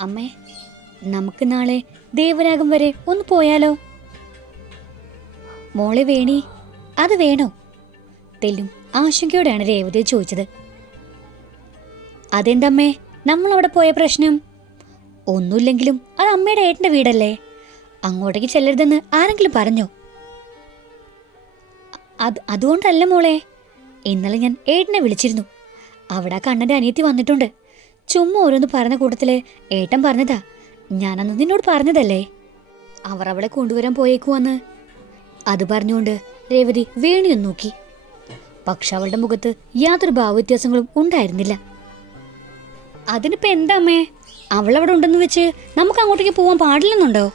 അമ്മേ നമുക്ക് നാളെ ദേവരാഗം വരെ ഒന്ന് പോയാലോ? മോളെ വേണി അത് വേണോ? തെല്ലും ആശങ്കയോടെയാണ് രേവതി ചോദിച്ചത്. അതെന്തമ്മേ നമ്മൾ അവിടെ പോയ പ്രശ്നം? ഒന്നുമില്ലെങ്കിലും അത് അമ്മയുടെ ഏട്ടന്റെ വീടല്ലേ? അങ്ങോട്ടേക്ക് ചെല്ലരുതെന്ന് ആരെങ്കിലും പറഞ്ഞോ? അത് അതുകൊണ്ടല്ല മോളെ. ഇന്നലെ ഞാൻ ഏട്ടനെ വിളിച്ചിരുന്നു. അവിടെ കണ്ണന്റെ അനിയത്തി വന്നിട്ടുണ്ട്. ചുമ്മാ ഓരോന്ന് പറഞ്ഞ കൂട്ടത്തിൽ ഏട്ടൻ പറഞ്ഞതാ. ഞാനന്ന് നിന്നോട് പറഞ്ഞതല്ലേ? അവർ അവളെ കൊണ്ടുവരാൻ പോയേക്കുവന്ന്. അത് പറഞ്ഞുകൊണ്ട് രേവതി വേണിയൊന്ന് നോക്കി. പക്ഷെ അവളുടെ മുഖത്ത് യാതൊരു ഭാവവ്യത്യാസങ്ങളും ഉണ്ടായിരുന്നില്ല. അതിനിപ്പോ എന്താ അമ്മേ? അവളവിടെ ഉണ്ടെന്ന് വെച്ച് നമുക്ക് അങ്ങോട്ടേക്ക് പോവാൻ പാടില്ലെന്നുണ്ടോ?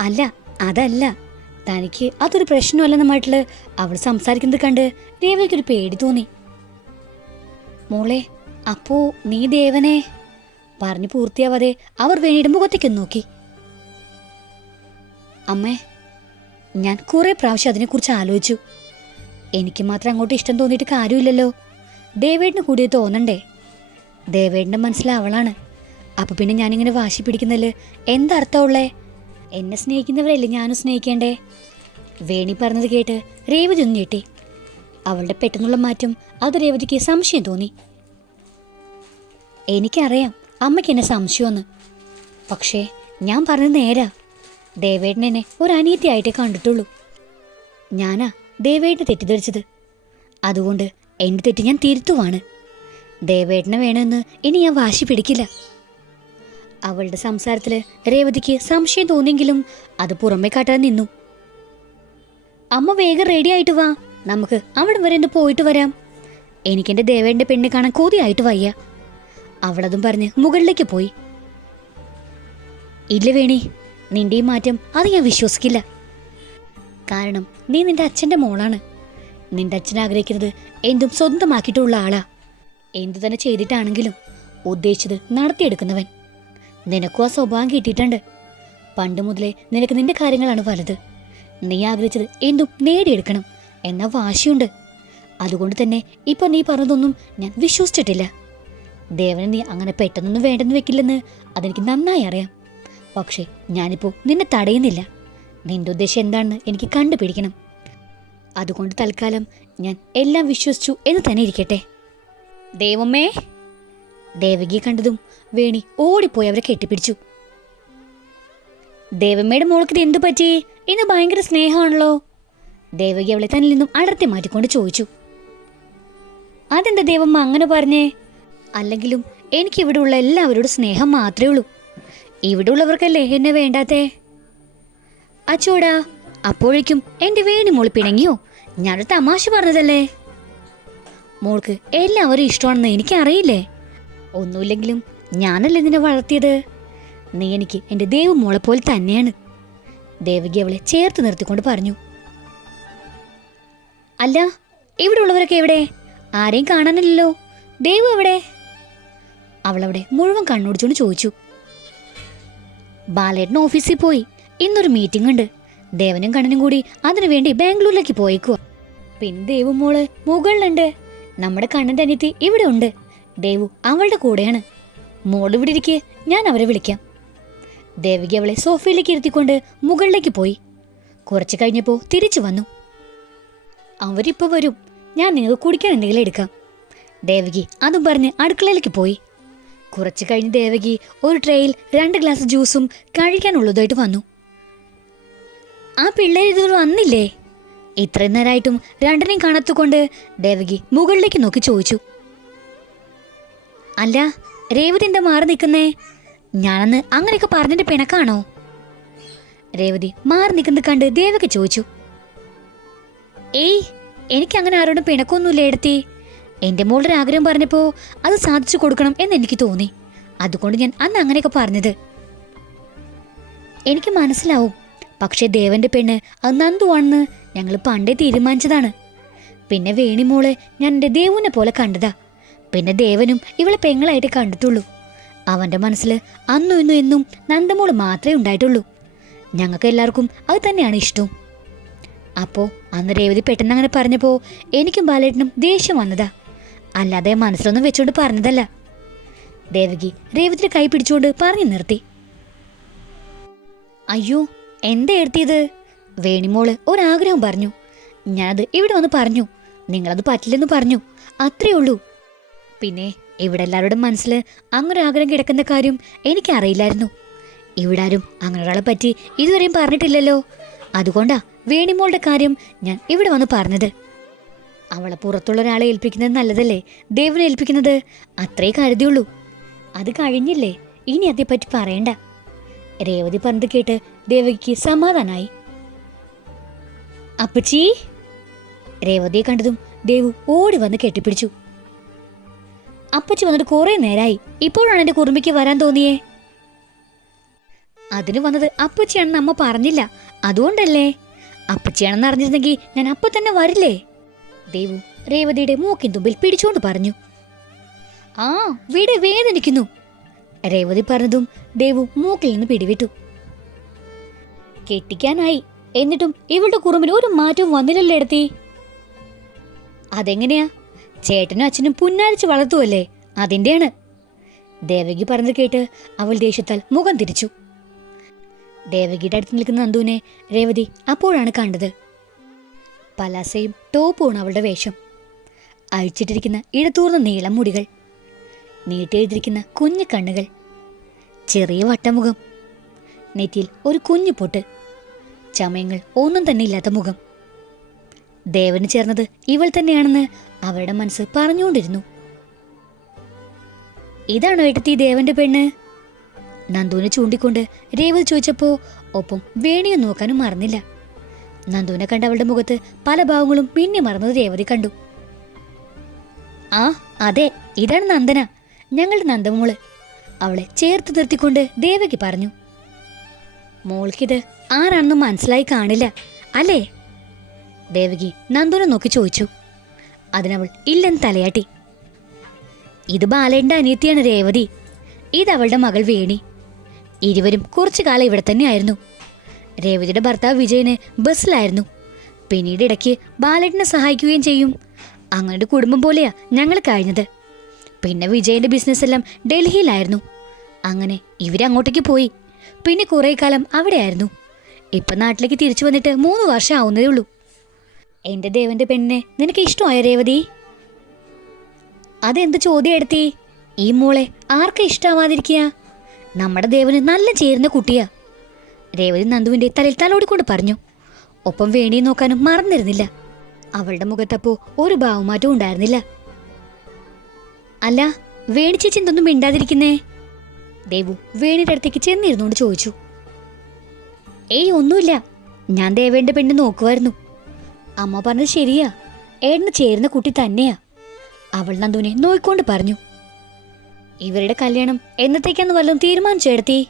അല്ല അതല്ല. തനിക്ക് അതൊരു പ്രശ്നമല്ലെന്നുമായിട്ടുള്ള അവൾ സംസാരിക്കുന്നത് കണ്ട് രേവതിക്കൊരു പേടി തോന്നി. മോളെ അപ്പോ നീ ദേവനെ? പറഞ്ഞു പൂർത്തിയാവാതെ അവർ വേണിയുടെ മുഖത്തേക്ക് നോക്കി. അമ്മേ ഞാൻ കുറെ പ്രാവശ്യം അതിനെക്കുറിച്ച് ആലോചിച്ചു. എനിക്ക് മാത്രം അങ്ങോട്ട് ഇഷ്ടം തോന്നിയിട്ട് കാര്യമില്ലല്ലോ. ദേവേടിന് കൂടി തോന്നണ്ടേ? ദേവേടിന്റെ മനസ്സിൽ അവളാണ്. അപ്പൊ പിന്നെ ഞാനിങ്ങനെ വാശി പിടിക്കുന്നതിൽ എന്തർത്ഥമുള്ളേ എന്നെ സ്നേഹിക്കുന്നവരല്ലേ ഞാനും സ്നേഹിക്കേണ്ടേ? വേണി പറഞ്ഞത് കേട്ട് രേവതി ഒന്ന് ഞെട്ടി. അവളുടെ പെട്ടെന്നുള്ള മാറ്റം അത് രേവതിക്ക് സംശയം തോന്നി. എനിക്കറിയാം. അമ്മയ്ക്ക് എന്നെ സംശയമെന്ന് പക്ഷേ ഞാൻ പറഞ്ഞത് നേരാ. ദേവേട്ടൻ എന്നെ ഒരു അനിയത്തിയായിട്ടേ കണ്ടിട്ടുള്ളൂ. ഞാനാ ദേവേട്ടനെ തെറ്റിദ്ധരിച്ചത്. അതുകൊണ്ട് എന്റെ തെറ്റ് ഞാൻ തിരുത്തുവാണ്. ദേവേട്ടനെ വേണമെന്ന് ഇനി ഞാൻ വാശി പിടിക്കില്ല. അവളുടെ സംസാരത്തിൽ രേവതിക്ക് സംശയം തോന്നിയെങ്കിലും അത് പുറമേ കാട്ടാൻ നിന്നു. അമ്മ വേഗം റെഡി ആയിട്ട് വാ. നമുക്ക് അവിടെ വരെ ഒന്ന് പോയിട്ട് വരാം. എനിക്കെന്റെ ദേവേന്റെ പെണ്ണെ കാണാൻ കൊതിയായിട്ട് വയ്യ. അവളതും പറഞ്ഞ് മുകളിലേക്ക് പോയി. ഇല്ല വേണി നിന്റെ ഈ മാറ്റം അത് ഞാൻ വിശ്വസിക്കില്ല. കാരണം നീ നിന്റെ അച്ഛന്റെ മോളാണ്. നിന്റെ അച്ഛൻ ആഗ്രഹിക്കുന്നത് എന്തും സ്വന്തമാക്കിയിട്ടുള്ള ആളാ. എന്തു തന്നെ ചെയ്തിട്ടാണെങ്കിലും ഉദ്ദേശിച്ചത് നടത്തിയെടുക്കുന്നവൻ. നിനക്കും ആ സ്വഭാവം കിട്ടിയിട്ടുണ്ട്. പണ്ട് മുതലേ നിനക്ക് നിന്റെ കാര്യങ്ങളാണ് വലുത്. നീ ആഗ്രഹിച്ചത് എന്തും നേടിയെടുക്കണം എന്ന വാശിയുണ്ട്. അതുകൊണ്ട് തന്നെ ഇപ്പൊ നീ പറഞ്ഞതൊന്നും ഞാൻ വിശ്വസിച്ചിട്ടില്ല. ദേവനെ നീ അങ്ങനെ പെട്ടെന്നൊന്നും വേണ്ടെന്ന് വെക്കില്ലെന്ന് അതെനിക്ക് നന്നായി അറിയാം. പക്ഷേ ഞാനിപ്പോൾ നിന്നെ തടയുന്നില്ല. നിന്റെ ഉദ്ദേശം എന്താണെന്ന് എനിക്ക് കണ്ടുപിടിക്കണം. അതുകൊണ്ട് തൽക്കാലം ഞാൻ എല്ലാം വിശ്വസിച്ചു എന്ന് തന്നെ ഇരിക്കട്ടെ. ദേവമ്മേ ദേവകിയെ കണ്ടതും വേണി ഓടിപ്പോയി അവരെ കെട്ടിപ്പിടിച്ചു. ദേവമ്മയുടെ മോൾക്ക് ഇത് എന്തു പറ്റി? ഇന്ന് ഭയങ്കര സ്നേഹമാണല്ലോ. ദേവകി അവളെ തന്നിൽ നിന്നും അടർത്തി മാറ്റിക്കൊണ്ട് ചോദിച്ചു. അതെന്താ ദേവമ്മ അങ്ങനെ പറഞ്ഞേ? അല്ലെങ്കിലും എനിക്ക് ഉള്ള എല്ലാവരോടും സ്നേഹം മാത്രമേ ഉള്ളൂ. ഇവിടെ ഉള്ളവർക്കല്ലേ എന്നെ വേണ്ടാത്തേ? അച്ചോടാ അപ്പോഴേക്കും എന്റെ വേണി മോൾ പിണങ്ങിയോ? ഞാനൊരു തമാശ പറഞ്ഞതല്ലേ? മോൾക്ക് എല്ലാവരും ഇഷ്ടമാണെന്ന് എനിക്കറിയില്ലേ? ഒന്നുമില്ലെങ്കിലും ഞാനല്ലേ നിന്നെ വളർത്തിയത്? നീ എനിക്ക് എന്റെ ദൈവമോളെ മോളെ പോലെ തന്നെയാണ്. ദേവകി അവളെ ചേർത്ത് നിർത്തിക്കൊണ്ട് പറഞ്ഞു. അല്ല ഇവിടെ ഉള്ളവരൊക്കെ എവിടെ? ആരെയും കാണാനില്ലല്ലോ. ദേവു എവിടെ? അവളവിടെ മുഴുവൻ കണ്ണോടിച്ചുകൊണ്ട് ചോദിച്ചു. ബാലേട്ടൻ ഓഫീസിൽ പോയി. ഇന്നൊരു മീറ്റിംഗ് ഉണ്ട്. ദേവനും കണ്ണനും കൂടി അതിനുവേണ്ടി ബാംഗ്ലൂരിലേക്ക് പോയേക്കുവാ. പിന്നെ ദേവു മോൾ മുകളിലുണ്ട്. നമ്മുടെ കണ്ണന്റെ അനിയത്തി ഇവിടെ ഉണ്ട്. ദേവു അവളുടെ കൂടെയാണ്. മോൾ ഇവിടെ ഇരിക്കെ. ഞാൻ അവരെ വിളിക്കാം. ദേവകി അവളെ സോഫയിലേക്ക് ഇരുത്തിക്കൊണ്ട് മുകളിലേക്ക് പോയി. കുറച്ചു കഴിഞ്ഞപ്പോൾ തിരിച്ചു വന്നു. അവരിപ്പോൾ വരും. ഞാൻ നിങ്ങൾക്ക് കുടിക്കാൻ എന്തെങ്കിലും എടുക്കാം. ദേവകി അതും പറഞ്ഞ് അടുക്കളയിലേക്ക് പോയി. കുറച്ചു കഴിഞ്ഞ് ദേവകി ഒരു ട്രേയിൽ രണ്ട് ഗ്ലാസ് ജ്യൂസും കഴിക്കാനുള്ളതായിട്ട് വന്നു. ആ പിള്ളേർ ഇതുവരെ വന്നില്ലേ? ഇത്രയും നേരമായിട്ടും രണ്ടിനെയും കാണത്തുകൊണ്ട് ദേവകി മുകളിലേക്ക് നോക്കി ചോദിച്ചു. അല്ല രേവതി എന്താ മാറി നിൽക്കുന്നേ? ഞാനന്ന് അങ്ങനെയൊക്കെ പറഞ്ഞിട്ട് പിണക്കാണോ? രേവതി മാറി നിൽക്കുന്നത് കണ്ട് ദേവകി ചോദിച്ചു. ഏയ് എനിക്ക് അങ്ങനെ ആരോടും പിണക്കൊന്നുമില്ല എടുത്തി എന്റെ മോളുടെ ആഗ്രഹം പറഞ്ഞപ്പോൾ അത് സാധിച്ചു കൊടുക്കണം എന്ന് എനിക്ക് തോന്നി. അതുകൊണ്ട് ഞാൻ അന്ന് അങ്ങനെയൊക്കെ പറഞ്ഞത്. എനിക്ക് മനസ്സിലാവും. പക്ഷേ ദേവന്റെ പെണ്ണ് അത് നന്ദുവാണെന്ന് ഞങ്ങൾ പണ്ടേ തീരുമാനിച്ചതാണ്. പിന്നെ വേണിമോൾ ഞാൻ എന്റെ ദേവുവിനെ പോലെ കണ്ടതാ. പിന്നെ ദേവനും ഇവളെ പെങ്ങളായിട്ട് കണ്ടിട്ടുള്ളൂ. അവന്റെ മനസ്സിൽ അന്നു ഇന്നും എന്നും നന്ദമോൾ മാത്രമേ ഉണ്ടായിട്ടുള്ളൂ. ഞങ്ങൾക്ക് എല്ലാവർക്കും അത് തന്നെയാണ് ഇഷ്ടവും അപ്പോൾ അന്ന് രേവതി പെട്ടെന്ന് അങ്ങനെ പറഞ്ഞപ്പോൾ എനിക്കും ബാലേട്ടനും ദേഷ്യം വന്നതാ. അല്ലാതെ മനസ്സിലൊന്നും വെച്ചുകൊണ്ട് പറഞ്ഞതല്ല. ദേവകി രേവതിയുടെ കൈ പിടിച്ചുകൊണ്ട് പറഞ്ഞു നിർത്തി. അയ്യോ എന്താ എടുത്തിയത് വേണിമോൾ ഒരാഗ്രഹം പറഞ്ഞു. ഞാനത് ഇവിടെ വന്ന് പറഞ്ഞു. നിങ്ങളത് പറ്റില്ലെന്ന് പറഞ്ഞു. അത്രേ ഉള്ളൂ. പിന്നെ ഇവിടെ എല്ലാവരുടെ മനസ്സിൽ അങ്ങനെ ആഗ്രഹം കിടക്കുന്ന കാര്യം എനിക്കറിയില്ലായിരുന്നു. ഇവിടെ ആരും അങ്ങനെ ഒരാളെ പറ്റി ഇതുവരെയും പറഞ്ഞിട്ടില്ലല്ലോ. അതുകൊണ്ടാ വേണിമോളുടെ കാര്യം ഞാൻ ഇവിടെ വന്ന് പറഞ്ഞത്. അവളെ പുറത്തുള്ള ഒരാളെ ഏൽപ്പിക്കുന്നത് നല്ലതല്ലേ? ദേവനെ ഏൽപ്പിക്കുന്നത്? അത്രേ കരുതിയുള്ളൂ. അത് കഴിഞ്ഞില്ലേ? ഇനി അതേപ്പറ്റി പറയണ്ട. രേവതി പറഞ്ഞത് കേട്ട് ദേവകിക്ക് സമാധാനായി. അപ്പച്ചി? രേവതിയെ കണ്ടതും ദേവു ഓടി വന്ന് കെട്ടിപ്പിടിച്ചു. അപ്പച്ചി വന്നിട്ട് കുറെ നേരായി. ഇപ്പോഴാണ് എന്റെ കുറുമ്പിക്ക് വരാൻ തോന്നിയേ? അതിന് വന്നത് അപ്പച്ചിയാണെന്ന് അമ്മ പറഞ്ഞില്ല. അതുകൊണ്ടല്ലേ? അപ്പച്ചിയാണെന്ന് അറിഞ്ഞിരുന്നെങ്കിൽ ഞാൻ അപ്പ തന്നെ വരില്ലേ? ദേവു രേവതിയുടെ മൂക്കിൻ തുമ്പിൽ പിടിച്ചുകൊണ്ട് പറഞ്ഞു. ആ വീട് വേദനിക്കുന്നു. രേവതി പറഞ്ഞതും ദേവു മൂക്കിൽ നിന്ന് പിടിവിട്ടു. കെട്ടിക്കാനായി. എന്നിട്ടും ഇവളുടെ കുറുമ്പിന് ഒരു മാറ്റവും വന്നില്ലല്ലോ എടുത്തി. അതെങ്ങനെയാ? ചേട്ടനും അച്ഛനും പുന്നാരിച്ച് വളർത്തുവല്ലേ? അതിന്റെയാണ്. ദേവകി പറഞ്ഞത് കേട്ട് അവൾ ദേഷ്യത്താൽ മുഖം തിരിച്ചു. ദേവകിയുടെ അടുത്ത് നിൽക്കുന്ന നന്ദുവിനെ രേവതി അപ്പോഴാണ് കണ്ടത്. പലാസയും ടോപ്പുമാണ് അവളുടെ വേഷം. അഴിച്ചിട്ടിരിക്കുന്ന ഇടത്തൂർന്ന നീളം മുടികൾ നീട്ടിയെഴുതിരിക്കുന്ന കുഞ്ഞു കണ്ണുകൾ ചെറിയ വട്ടമുഖം നെറ്റിയിൽ ഒരു കുഞ്ഞു പൊട്ട് ചമയങ്ങൾ ഒന്നും തന്നെ ഇല്ലാത്ത മുഖം. ദേവന് ചേർന്നത് ഇവൾ തന്നെയാണെന്ന് അവരുടെ മനസ്സ് പറഞ്ഞുകൊണ്ടിരുന്നു. ഇതാണോ ഏട്ടത്തി ദേവന്റെ പെണ്ണ്? നന്ദുവിനെ ചൂണ്ടിക്കൊണ്ട് രേവതി ചോദിച്ചപ്പോ ഒപ്പം വേണിയെ നോക്കാനും മറന്നില്ല. നന്ദുവിനെ കണ്ട അവളുടെ മുഖത്ത് പല ഭാവങ്ങളും പിന്നെ മറന്നത് രേവതി കണ്ടു. ആ അതെ ഇതാണ് നന്ദന. ഞങ്ങളുടെ നന്ദമോൾ. അവളെ ചേർത്ത് നിർത്തിക്കൊണ്ട് ദേവകി പറഞ്ഞു. മോൾക്കിത് ആരാണെന്ന് മനസ്സിലായി കാണില്ല അല്ലേ? ദേവകി നന്ദുനെ നോക്കി ചോദിച്ചു. അതിനവൾ ഇല്ലെന്ന് തലയാട്ടി. ഇത് ബാലയുടെ അനിയത്തിയാണ് രേവതി. ഇത് അവളുടെ മകൾ വേണി. ഇരുവരും കുറച്ചു കാലം ഇവിടെ തന്നെയായിരുന്നു. രേവതിയുടെ ഭർത്താവ് വിജയന് ബസ്സിലായിരുന്നു. പിന്നീട് ഇടയ്ക്ക് ബാലേട്ടനെ സഹായിക്കുകയും ചെയ്യും. അങ്ങനെ ഒരു കുടുംബം പോലെയാ ഞങ്ങൾ കഴിഞ്ഞത്. പിന്നെ വിജയന്റെ ബിസിനസ് എല്ലാം ഡൽഹിയിലായിരുന്നു. അങ്ങനെ ഇവരങ്ങോട്ടേക്ക് പോയി. പിന്നെ കുറേ കാലം അവിടെയായിരുന്നു. ഇപ്പൊ നാട്ടിലേക്ക് തിരിച്ചു വന്നിട്ട് മൂന്ന് വർഷം ആവുന്നതേ ഉള്ളൂ. എന്റെ ദേവന്റെ പെണ്ണിനെ നിനക്ക് ഇഷ്ടമായ രേവതി? അതെന്ത് ചോദ്യം എടുത്തി? ഈ മോളെ ആർക്കാ ഇഷ്ടമാവാതിരിക്കുക നമ്മുടെ ദേവന് നല്ല ചേരുന്ന കുട്ടിയാ. രേവതി നന്ദുവിന്റെ തലയിൽ തലോടിക്കൊണ്ട് പറഞ്ഞു ഒപ്പം വേണിയെ നോക്കാനും മറന്നിരുന്നില്ല. അവളുടെ മുഖത്തപ്പോ ഒരു ഭാവമാറ്റവും ഉണ്ടായിരുന്നില്ല. അല്ല വേണി ചേച്ചി എന്തൊന്നും മിണ്ടാതിരിക്കുന്നേ? ദേവു വേണിയുടെ അടുത്തേക്ക് ചെന്നിരുന്നുകൊണ്ട് ചോദിച്ചു. ഏയ് ഒന്നുമില്ല. ഞാൻ ദേവേന്റെ പെണ്ണ് നോക്കുമായിരുന്നു അമ്മ പറഞ്ഞത് ശരിയാ. ഏട്ടന് ചേരുന്ന കുട്ടി തന്നെയാ. അവൾ നന്ദുവിനെ നോയിക്കൊണ്ട് പറഞ്ഞു. ഇവരുടെ കല്യാണം എന്നത്തേക്കാന്ന് വല്ലതും തീരുമാനിച്ചെടുത്തി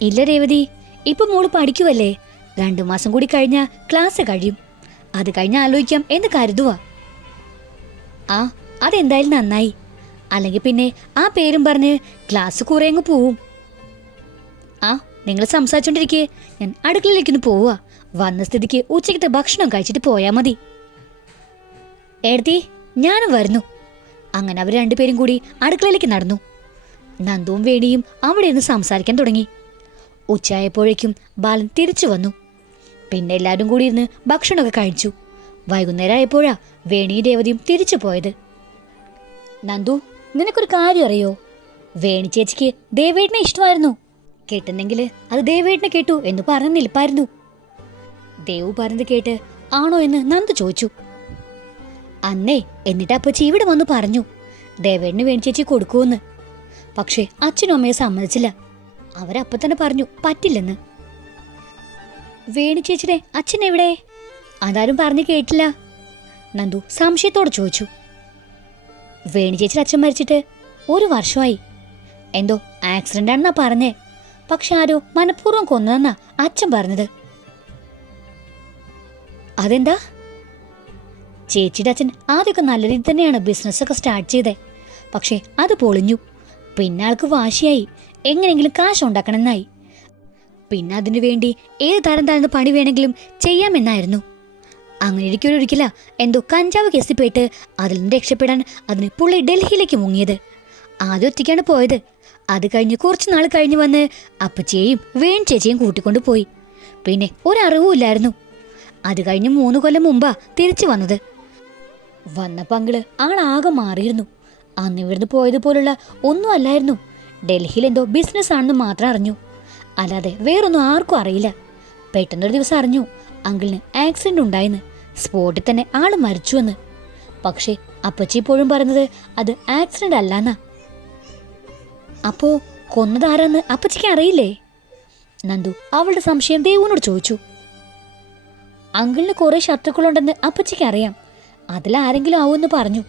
ഇല്ല രേവതി ഇപ്പൊ മോൾ പഠിക്കുവല്ലേ? രണ്ടു മാസം കൂടി കഴിഞ്ഞ ക്ലാസ് കഴിയും. അത് കഴിഞ്ഞ് ആലോചിക്കാം എന്ന് കരുതുക ആ അതെന്തായാലും നന്നായി. അല്ലെങ്കിൽ പിന്നെ ആ പേരും പറഞ്ഞ് ക്ലാസ് കുറെ അങ്ങ് പോവും. ആ നിങ്ങൾ സംസാരിച്ചോണ്ടിരിക്കെ. ഞാൻ അടുക്കളയിലേക്കൊന്ന് പോവുക വന്ന സ്ഥിതിക്ക് ഉച്ചയ്ക്കത്തെ ഭക്ഷണം കഴിച്ചിട്ട് പോയാൽ മതി. എഴുതി ഞാനും വരുന്നു. അങ്ങനെ അവർ രണ്ടുപേരും കൂടി അടുക്കളയിലേക്ക് നടന്നു. നന്ദുവും വേണിയും അവിടെ ഇരുന്ന് സംസാരിക്കാൻ തുടങ്ങി. ഉച്ചയായപ്പോഴേക്കും ബാലൻ തിരിച്ചു വന്നു. പിന്നെ എല്ലാവരും കൂടി ഇരുന്ന് ഭക്ഷണമൊക്കെ കഴിച്ചു. വൈകുന്നേരം ആയപ്പോഴാ വേണി രേവതിയും തിരിച്ചു പോയത്. നന്ദു നിനക്കൊരു കാര്യം അറിയോ? വേണി ചേച്ചിക്ക് ദേവേട്ടനെ ഇഷ്ടമായിരുന്നു. കേട്ടെന്നെങ്കിൽ അത് ദേവേട്ടനെ കേട്ടു എന്ന് പറഞ്ഞു നിൽപ്പായിരുന്നു. ദേവു പറഞ്ഞത് കേട്ട് ആണോ എന്ന് നന്ദു ചോദിച്ചു. അന്നേ എന്നിട്ട് അപ്പച്ചി ഇവിടെ വന്ന് പറഞ്ഞു ദേവേട്ടന് വേണി ചേച്ചി കൊടുക്കുമെന്ന്. പക്ഷേ അച്ഛനും അമ്മയെ സമ്മതിച്ചില്ല. അവരപ്പം തന്നെ പറഞ്ഞു പറ്റില്ലെന്ന്. വേണു ചേച്ചിയുടെ അച്ഛൻ എവിടെ? അതാരും പറഞ്ഞു കേട്ടില്ല. നന്ദു സംശയത്തോട് ചോദിച്ചു. വേണു ചേച്ചിയുടെ അച്ഛൻ മരിച്ചിട്ട് ഒരു വർഷമായി. എന്തോ ആക്സിഡന്റ് ആണെന്നാ പറഞ്ഞേ. പക്ഷെ ആരോ മനഃപൂർവം കൊന്നതെന്നാ അച്ഛൻ പറഞ്ഞത്. അതെന്താ? ചേച്ചിയുടെ അച്ഛൻ ആദ്യമൊക്കെ നല്ല രീതി തന്നെയാണ് ബിസിനസ്സൊക്കെ സ്റ്റാർട്ട് ചെയ്തേ. പക്ഷേ അത് പൊളിഞ്ഞു. പിന്നെ ആൾക്ക് വാശിയായി. എങ്ങനെയെങ്കിലും കാശ് ഉണ്ടാക്കണമെന്നായി പിന്നെ അതിനു വേണ്ടി ഏത് തരം താഴ്ന്ന പണി വേണമെങ്കിലും ചെയ്യാമെന്നായിരുന്നു. അങ്ങനെ ഇരിക്കൊരൊരിക്കല എന്തോ കഞ്ചാവ് കെസിപ്പേട്ട് അതിൽ നിന്ന് രക്ഷപ്പെടാൻ അതിന് പുള്ളി ഡൽഹിയിലേക്ക് മുങ്ങിയത്. ആദ്യം ഒറ്റയ്ക്കാണ് പോയത്. അത് കഴിഞ്ഞ് കുറച്ച് നാൾ കഴിഞ്ഞ് വന്ന് അപ്പച്ചിയെയും വേൺ ചേച്ചിയും കൂട്ടിക്കൊണ്ട് പോയി. പിന്നെ ഒരറിവുമില്ലായിരുന്നു അത് കഴിഞ്ഞ് മൂന്ന് കൊല്ലം മുമ്പാ തിരിച്ചു വന്നത്. വന്ന പങ്കിൾ ആളാകെ മാറിയിരുന്നു. അന്ന് ഇവിടുന്ന് പോയതുപോലുള്ള ഒന്നും അല്ലായിരുന്നു. ഡൽഹിയിൽ എന്തോ ബിസിനസ് ആണെന്ന് മാത്രം അറിഞ്ഞു. അല്ലാതെ വേറൊന്നും ആർക്കും അറിയില്ല. പെട്ടെന്നൊരു ദിവസം അറിഞ്ഞു അങ്കിളിന് ആക്സിഡന്റ് ഉണ്ടായെന്ന്. സ്പോട്ടിൽ തന്നെ ആൾ മരിച്ചുവെന്ന്. പക്ഷേ അപ്പച്ചി ഇപ്പോഴും പറയുന്നത് അത് ആക്സിഡന്റ് അല്ലാന്നാ. അപ്പോ കൊന്നതാരാന്ന് അപ്പച്ചിക്ക് അറിയില്ലേ? നന്ദു അവളുടെ സംശയം ദേവുവിനോട് ചോദിച്ചു. അങ്കിളിന് കുറെ ശത്രുക്കളുണ്ടെന്ന് അപ്പച്ചിക്ക് അറിയാം. അതിലാരെങ്കിലും ആവുമെന്ന് പറഞ്ഞു.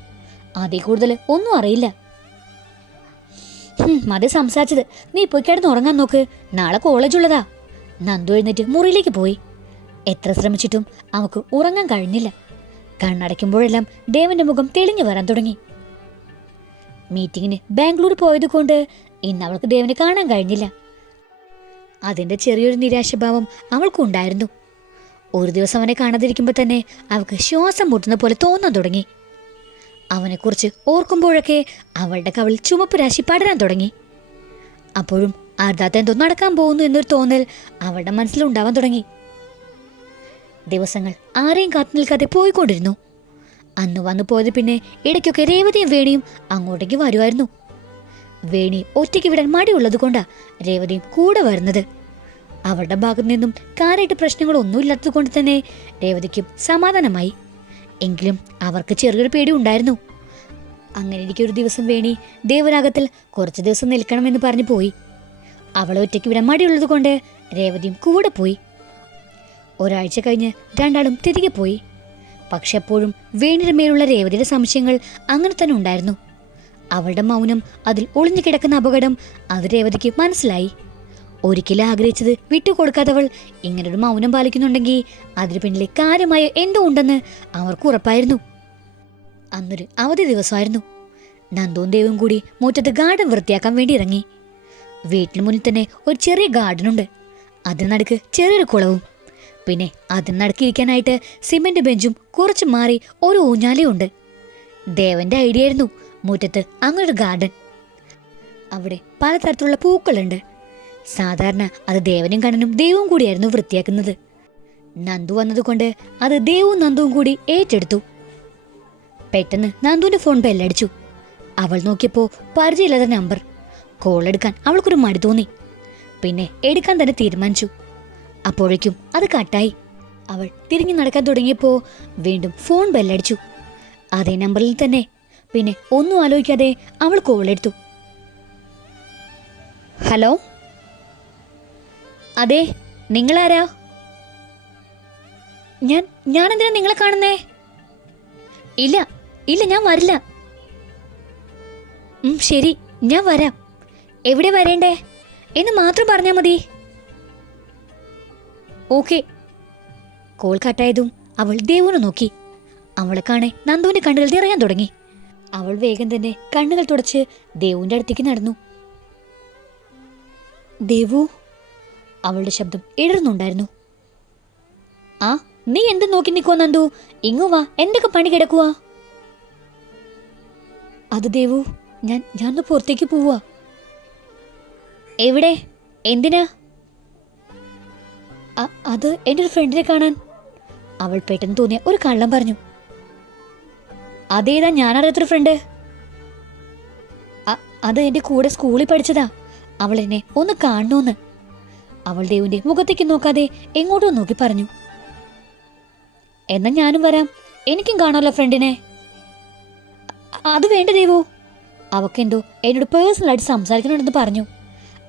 അതേ കൂടുതൽ ഒന്നും അറിയില്ല. മതി സംസാരിച്ചത്. നീ പോയി കിടന്ന് ഉറങ്ങാൻ നോക്ക്. നാളെ കോളേജ് ഉള്ളതാ. നന്ദു എഴുന്നേറ്റ് മുറിയിലേക്ക് പോയി. എത്ര ശ്രമിച്ചിട്ടും അവക്ക് ഉറങ്ങാൻ കഴിഞ്ഞില്ല. കണ്ണടയ്ക്കുമ്പോഴെല്ലാം ദേവന്റെ മുഖം തെളിഞ്ഞു വരാൻ തുടങ്ങി. മീറ്റിങ്ങിന് ബാംഗ്ലൂർ പോയതുകൊണ്ട് ഇന്ന് അവൾക്ക് ദേവനെ കാണാൻ കഴിഞ്ഞില്ല. അതിന്റെ ചെറിയൊരു നിരാശഭാവം അവൾക്കുണ്ടായിരുന്നു ഒരു ദിവസം അവനെ കാണാതിരിക്കുമ്പോൾ തന്നെ അവൾക്ക് ശ്വാസം മുട്ടുന്ന പോലെ തോന്നാൻ തുടങ്ങി. അവനെക്കുറിച്ച് ഓർക്കുമ്പോഴൊക്കെ അവളുടെ കവൽ ചുമപ്പ് രാശി പടരാൻ തുടങ്ങി. അപ്പോഴും അർദ്ധാത്ത എന്തോ നടക്കാൻ പോകുന്നു എന്നൊരു തോന്നൽ അവളുടെ മനസ്സിലുണ്ടാവാൻ തുടങ്ങി. ദിവസങ്ങൾ ആരെയും കാത്തു നിൽക്കാതെ പോയിക്കൊണ്ടിരുന്നു. അന്ന് വന്നു പോയത് പിന്നെ ഇടയ്ക്കൊക്കെ രേവതിയും വേണിയും അങ്ങോട്ടേക്ക് വരുമായിരുന്നു. വേണി ഒറ്റയ്ക്ക് വിടാൻ മടിയുള്ളത് കൊണ്ടാ രേവതിയും കൂടെ വരുന്നത്. അവളുടെ ഭാഗത്തു നിന്നും കാര്യമായിട്ട് പ്രശ്നങ്ങളൊന്നും ഇല്ലാത്തത് കൊണ്ട് തന്നെ രേവതിക്കും സമാധാനമായി. എങ്കിലും അവർക്ക് ചെറിയൊരു പേടി ഉണ്ടായിരുന്നു. അങ്ങനെ എനിക്കൊരു ദിവസം വേണി ദേവരാഗത്തിൽ കുറച്ച് ദിവസം നിൽക്കണമെന്ന് പറഞ്ഞു പോയി. അവളെ ഒറ്റയ്ക്ക് വിടാൻ മടിയുള്ളത് കൊണ്ട് രേവതിയും കൂടെ പോയി. ഒരാഴ്ച കഴിഞ്ഞ് രണ്ടാളും തിരികെ പോയി. പക്ഷെ എപ്പോഴും വേണിയുടെ മേലുള്ള രേവതിയുടെ സംശയങ്ങൾ അങ്ങനെ തന്നെ ഉണ്ടായിരുന്നു. അവളുടെ മൗനം അതിൽ ഒളിഞ്ഞു കിടക്കുന്ന അപകടം അത് രേവതിക്ക് മനസ്സിലായി. ഒരിക്കലും ആഗ്രഹിച്ചത് വിട്ടുകൊടുക്കാത്തവൾ ഇങ്ങനൊരു മൗനം പാലിക്കുന്നുണ്ടെങ്കിൽ അതിന് പിന്നിലെ കാര്യമായ എന്തോ ഉണ്ടെന്ന് അവർക്ക് ഉറപ്പായിരുന്നു. അന്നൊരു അവധി ദിവസമായിരുന്നു. നന്ദവും ദേവും കൂടി മുറ്റത്ത് ഗാർഡൻ വൃത്തിയാക്കാൻ വേണ്ടി ഇറങ്ങി. വീട്ടിന് മുന്നിൽ തന്നെ ഒരു ചെറിയ ഗാർഡനുണ്ട്. അതിന് നടുക്ക് ചെറിയൊരു കുളവും. പിന്നെ അതിന് നടുക്ക് ഇരിക്കാനായിട്ട് സിമെന്റ് ബെഞ്ചും കുറച്ച് മാറി ഒരു ഊഞ്ഞാലയും ഉണ്ട് ദേവന്റെ ഐഡിയ ആയിരുന്നു മുറ്റത്ത് അങ്ങനൊരു ഗാർഡൻ. അവിടെ പലതരത്തിലുള്ള പൂക്കളുണ്ട്. സാധാരണ അത് ദേവനും കണ്ണനും ദൈവവും കൂടിയായിരുന്നു വൃത്തിയാക്കുന്നത്. നന്ദു വന്നതുകൊണ്ട് അത് ദേവും നന്ദുവും കൂടി ഏറ്റെടുത്തു. പെട്ടെന്ന് നന്ദുവിന്റെ ഫോൺ ബെല്ലടിച്ചു അവൾ നോക്കിയപ്പോ പരിചയമില്ലാത്ത നമ്പർ കോൾ എടുക്കാൻ അവൾക്കൊരു മടി തോന്നി. പിന്നെ എടുക്കാൻ തന്നെ തീരുമാനിച്ചു. അപ്പോഴേക്കും അത് കട്ടായി. അവൾ തിരിഞ്ഞു നടക്കാൻ തുടങ്ങിയപ്പോ വീണ്ടും ഫോൺ ബെല്ലടിച്ചു അതേ നമ്പറിൽ തന്നെ. പിന്നെ ഒന്നും ആലോചിക്കാതെ അവൾ കോൾ എടുത്തു. ഹലോ? അതെ നിങ്ങളാരാ? ഞാൻ ഞാൻ എന്തിനാ നിങ്ങളെ കാണുന്നേ? ഇല്ല ഇല്ല ഞാൻ വരില്ല. ശരി ഞാൻ വരാം. എവിടെ വരേണ്ടേ? എന്ന് മാത്രം പറഞ്ഞാൽ മതി. ഓക്കെ. കോൾ കട്ടായതും അവൾ ദേവുനെ നോക്കി. അവളെ കാണെ നന്ദുവിന്റെ കണ്ണുകൾ നിറയാൻ തുടങ്ങി. അവൾ വേഗം തന്നെ കണ്ണുകൾ തുടച്ച് ദേവുവിന്റെ അടുത്തേക്ക് നടന്നു. ദേവു? അവളുടെ ശബ്ദം ഇടർന്നുണ്ടായിരുന്നു ആ നീ എന്ത് നോക്കി നിൽക്കുവോ നന്ദു? ഇങ്ങു വാ എന്തൊക്കെ പണി കിടക്കുവാ? അത് ദേവു ഞാൻ ഞാൻ പുറത്തേക്ക് പോവാ. എവിടെ? എന്തിനാ? അത് എന്റെ ഒരു ഫ്രണ്ടിനെ കാണാൻ. അവൾ പെട്ടെന്ന് തോന്നിയ ഒരു കള്ളം പറഞ്ഞു. അതേതാ ഞാൻ അറിയാത്തൊരു ഫ്രണ്ട് അത് എന്റെ കൂടെ സ്കൂളിൽ പഠിച്ചതാ. അവൾ എന്നെ ഒന്ന് കാണണമെന്ന് അവൾ ദേവിന്റെ മുഖത്തേക്ക് നോക്കാതെ എങ്ങോട്ടോ നോക്കി പറഞ്ഞു. എന്നാ ഞാനും വരാം. എനിക്കും കാണാമല്ലോ ഫ്രണ്ടിനെ? അത് വേണ്ട ദേവോ. അവക്കെന്തോ എന്നോട് പേഴ്സണലായിട്ട് സംസാരിക്കണമെന്ന് പറഞ്ഞു.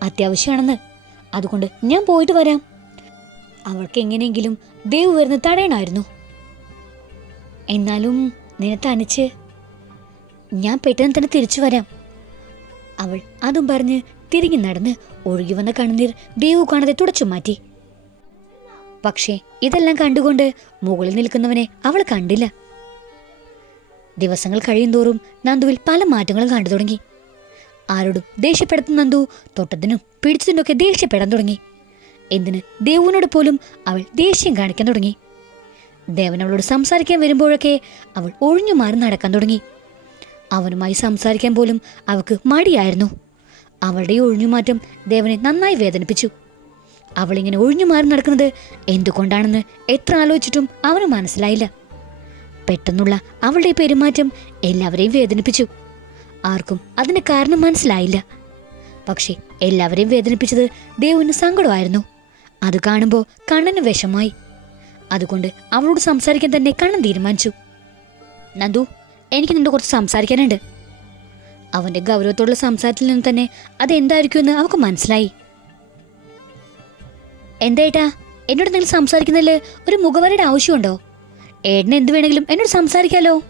അത്യാവശ്യമാണെന്ന് അതുകൊണ്ട് ഞാൻ പോയിട്ട് വരാം. അവൾക്ക് എങ്ങനെയെങ്കിലും ദേവ് വരുന്ന തടയണമായിരുന്നു. എന്നാലും നിന്നെ തനിച്ച് ഞാൻ പെട്ടെന്ന് തന്നെ തിരിച്ചു വരാം. അവൾ അതും പറഞ്ഞ് തിരിഞ്ഞു നടന്ന് ഒഴുകി വന്ന കണ്ണുനീർ ദേവു കാണാതെ തുടച്ചു മാറ്റി. പക്ഷേ ഇതെല്ലാം കണ്ടുകൊണ്ട് മുകളിൽ നിൽക്കുന്നവനെ അവൾ കണ്ടില്ല. ദിവസങ്ങൾ കഴിയുന്തോറും നന്ദുവിൽ പല മാറ്റങ്ങളും കണ്ടു തുടങ്ങി. ആരോടും ദേഷ്യപ്പെടുത്തുന്ന നന്ദു തൊട്ടതിനും പിടിച്ചതിനൊക്കെ ദേഷ്യപ്പെടാൻ തുടങ്ങി. എന്തിന് ദേവുവിനോട് പോലും അവൾ ദേഷ്യം കാണിക്കാൻ തുടങ്ങി. ദേവൻ അവളോട് സംസാരിക്കാൻ വരുമ്പോഴൊക്കെ അവൾ ഒഴിഞ്ഞു മാറി നടക്കാൻ തുടങ്ങി. അവനുമായി സംസാരിക്കാൻ പോലും അവൾക്ക് മടിയായിരുന്നു. അവളുടെ ഒഴിഞ്ഞുമാറ്റം ദേവനെ നന്നായി വേദനിപ്പിച്ചു. അവളിങ്ങനെ ഒഴിഞ്ഞു മാറി നടക്കുന്നത് എന്തുകൊണ്ടാണെന്ന് എത്ര ആലോചിച്ചിട്ടും അവന് മനസ്സിലായില്ല. പെട്ടെന്നുള്ള അവളുടെ പെരുമാറ്റം എല്ലാവരെയും വേദനിപ്പിച്ചു. ആർക്കും അതിന് കാരണം മനസ്സിലായില്ല. പക്ഷേ എല്ലാവരെയും വേദനിപ്പിച്ചത് ദേവുവിന് സങ്കടമായിരുന്നു. അത് കാണുമ്പോൾ കണ്ണന് വിഷമായി. അതുകൊണ്ട് അവളോട് സംസാരിക്കാൻ തന്നെ കണ്ണൻ തീരുമാനിച്ചു. നന്ദു എനിക്ക് നിന്റെ കുറച്ച് സംസാരിക്കാനുണ്ട്. അവന്റെ ഗൗരവത്തോടുള്ള സംസാരത്തിൽ നിന്ന് തന്നെ അതെന്തായിരിക്കുമെന്ന് അവൾക്ക് മനസ്സിലായി. എന്തേട്ടാ എന്നോട് നിങ്ങൾ സംസാരിക്കുന്നതിൽ ഒരു മുഖവരയുടെ ആവശ്യമുണ്ടോ? ഏട്ടന് എന്ത് വേണമെങ്കിലും എന്നോട് സംസാരിക്കാലോ?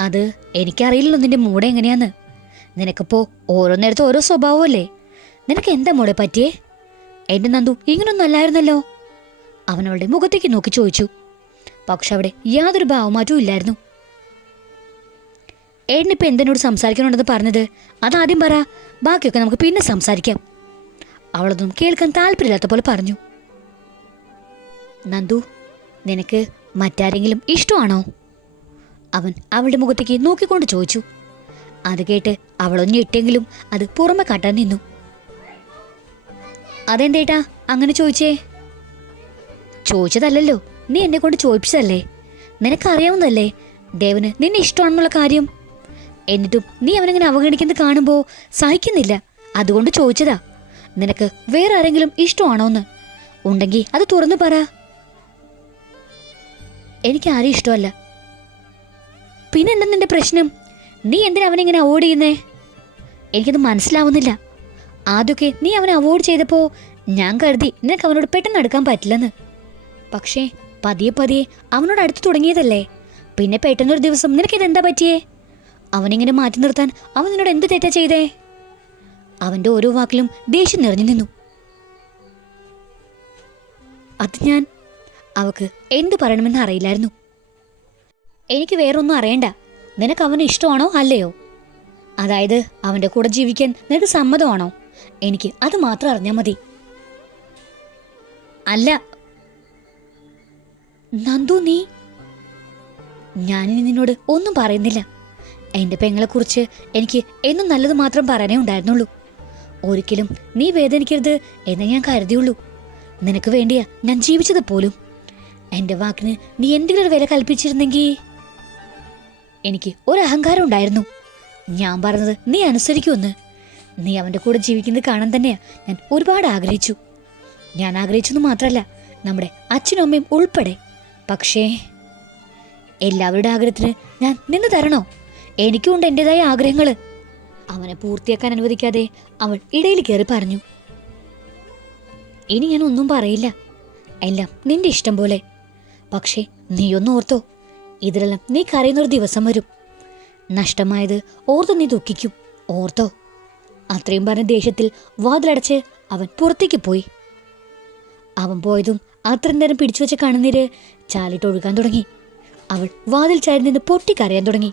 അത് എനിക്കറിയില്ലല്ലോ നിന്റെ മൂടെ എങ്ങനെയാന്ന്. നിനക്കിപ്പോ ഓരോ ഓരോ സ്വഭാവമല്ലേ? നിനക്ക് എന്താ മൂടെ പറ്റിയേ? എന്റെ നന്ദു ഇങ്ങനൊന്നും അല്ലായിരുന്നല്ലോ. അവൻ അവളുടെ മുഖത്തേക്ക് നോക്കി ചോദിച്ചു. പക്ഷെ അവിടെ യാതൊരു ഭാവമാറ്റവും ഇല്ലായിരുന്നു. ഏട്ടനിപ്പോ എന്തിനോട് സംസാരിക്കണമെന്ന് പറഞ്ഞത്? അതാദ്യം പറ. ബാക്കിയൊക്കെ നമുക്ക് പിന്നെ സംസാരിക്കാം. അവളൊന്നും കേൾക്കാൻ താല്പര്യമില്ലാത്ത പോലെ പറഞ്ഞു. നന്ദു നിനക്ക് മറ്റാരെങ്കിലും ഇഷ്ടമാണോ? അവൻ അവളുടെ മുഖത്തേക്ക് നോക്കിക്കൊണ്ട് ചോദിച്ചു. അത് കേട്ട് അവളൊന്നും ഇട്ടെങ്കിലും അത് പുറമെ കാട്ടാൻ നിന്നു. അതെന്തേട്ടാ അങ്ങനെ ചോദിച്ചേ? ചോദിച്ചതല്ലല്ലോ. നീ എന്നെ കൊണ്ട് ചോദിപ്പിച്ചതല്ലേ? നിനക്കറിയാവുന്നതല്ലേ? ദേവന് നിന്നെ ഇഷ്ടമാണെന്നുള്ള കാര്യം? എന്നിട്ടും നീ അവനങ്ങനെ അവഗണിക്കുന്നത് കാണുമ്പോൾ സഹിക്കുന്നില്ല. അതുകൊണ്ട് ചോദിച്ചതാ നിനക്ക് വേറെ ആരെങ്കിലും ഇഷ്ടമാണോന്ന്? ഉണ്ടെങ്കിൽ അത് തുറന്നു പറ. എനിക്ക് ആരും ഇഷ്ടമല്ല. പിന്നെന്താ നിന്റെ പ്രശ്നം? നീ എന്തിനാ അവനിങ്ങനെ അവോയ്ഡ് ചെയ്യുന്നേ? എനിക്കത് മനസ്സിലാവുന്നില്ല. ആദ്യമൊക്കെ നീ അവനെ അവോയ്ഡ് ചെയ്തപ്പോൾ ഞാൻ കരുതി നിനക്ക് അവനോട് പെട്ടെന്ന് അടുക്കാൻ പറ്റില്ലെന്ന്. പക്ഷേ പതിയെ പതിയെ അവനോട് അടുത്ത് തുടങ്ങിയതല്ലേ? പിന്നെ പെട്ടെന്നൊരു ദിവസം നിനക്കിത് എന്താ പറ്റിയേ? അവനിങ്ങനെ മാറ്റി നിർത്താൻ അവൻ നിന്നോട് എന്ത് തെറ്റാ ചെയ്തേ? അവന്റെ ഓരോ വാക്കിലും ദേഷ്യം നിറഞ്ഞു നിന്നു. അത് ഞാൻ അവക്ക് എന്ത് പറയണമെന്ന് അറിയില്ലായിരുന്നു. എനിക്ക് വേറൊന്നും അറിയണ്ട. നിനക്ക് അവന് ഇഷ്ടമാണോ അല്ലയോ? അതായത് അവന്റെ കൂടെ ജീവിക്കാൻ നിനക്ക് സമ്മതമാണോ? എനിക്ക് അത് മാത്രം അറിഞ്ഞാൽ മതി. അല്ല നന്ദു നീ? ഞാനിനി നിന്നോട് ഒന്നും പറയുന്നില്ല. എന്റെ പെങ്ങളെക്കുറിച്ച് എനിക്ക് എന്നും നല്ലത് മാത്രം പറയാനേ ഉണ്ടായിരുന്നുള്ളൂ. ഒരിക്കലും നീ വേദനിക്കരുത് എന്ന് ഞാൻ കരുതിയുള്ളൂ. നിനക്ക് വേണ്ടിയാ ഞാൻ ജീവിച്ചത് പോലും. എന്റെ വാക്കിന് നീ എന്തെങ്കിലും വില കൽപ്പിച്ചിരുന്നെങ്കിൽ എനിക്ക് ഒരു അഹങ്കാരം ഉണ്ടായിരുന്നു. ഞാൻ പറഞ്ഞത് നീ അനുസരിക്കുമെന്ന്. നീ അവന്റെ കൂടെ ജീവിക്കുന്നത് കാണാൻ തന്നെയാ ഞാൻ ഒരുപാട് ആഗ്രഹിച്ചു. ഞാൻ ആഗ്രഹിച്ചെന്ന് മാത്രമല്ല നമ്മുടെ അച്ഛനും അമ്മയും ഉൾപ്പെടെ. പക്ഷേ എല്ലാവരുടെ ആഗ്രഹത്തിന് ഞാൻ നിന്ന് തരണോ? എനിക്കുണ്ട് എന്റെതായ ആഗ്രഹങ്ങൾ അവനെ പൂർത്തിയാക്കാൻ അനുവദിക്കാതെ അവൾ ഇടയിൽ കയറി പറഞ്ഞു. ഇനി ഞാൻ ഒന്നും പറയില്ല. എല്ലാം നിന്റെ ഇഷ്ടം പോലെ. പക്ഷേ നീയൊന്ന് ഓർത്തോ ഇതിലെല്ലാം നീ കരയുന്നൊരു ദിവസം വരും. നഷ്ടമായത് ഓർത്ത് നീ ദുഃഖിക്കും. ഓർത്തോ അത്രയും പറഞ്ഞ ദേഷ്യത്തിൽ വാതിലടച്ച് അവൻ പുറത്തേക്ക് പോയി. അവൻ പോയതും അത്രയും നേരം പിടിച്ചു വെച്ച കണ്ണുനീര് ചാലിട്ട് ഒഴുകാൻ തുടങ്ങി. അവൾ വാതിൽ ചാരി നിന്ന് പൊട്ടിക്കരയാൻ തുടങ്ങി.